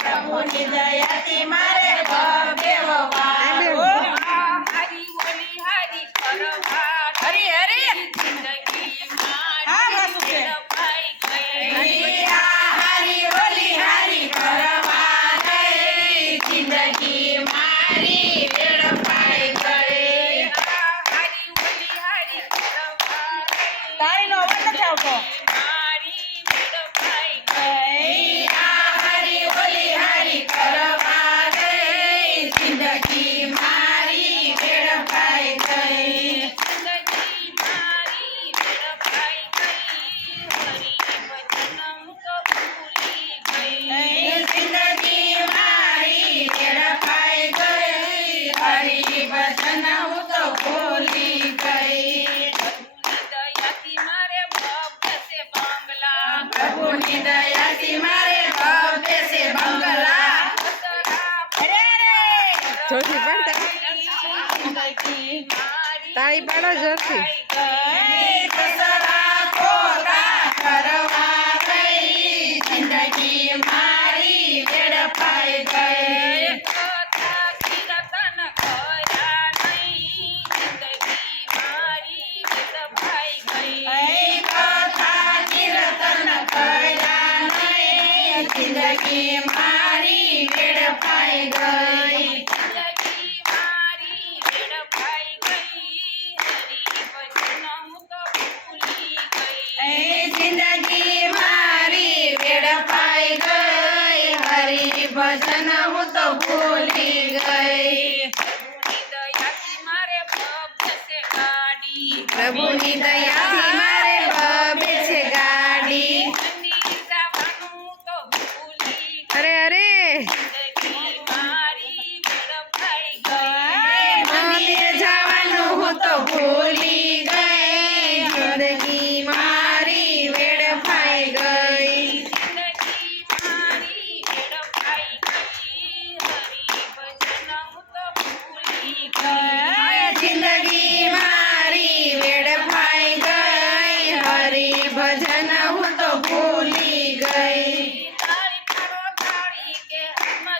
પ્રભુની દયાથી મારે ભવ્ય વારો હરી બોલી હરી કરવા હરી હરી જિંદગી મારી વેડફાઈ ગઈ હરી બોલી હરી કરવા જિંદગી મારી વેડફાઈ ગઈ હરી બોલી હરી કરવા તારી નો અવાજ નથી આવતો प्रभुनी दयाથી મારે ભવ્ય છે બંગલા જોરથી પાડ તાળી પાડો જોરથી દસરા ખોટા કરવા ગઈ જિંદગી મારી વેડફાઈ ગઈ કથા કીર્તન કર્યા નહીં જિંદગી મારી વેડફાઈ ગઈ કથા કીર્તન કર્યા નહીં જિંદગી મારી વેડફાઈ ગઈ ભજન હું તો ભૂલી ગઈ પ્રભુની દયાથી મારે ભવ્ય છે ગાડી અરે અરે મંદિર જવાનું હું તો ભૂલી ગઈ જિંદગી મારી વેડફાઈ ગઈ જિંદગી મારી વેડફાઈ ગઈ હરી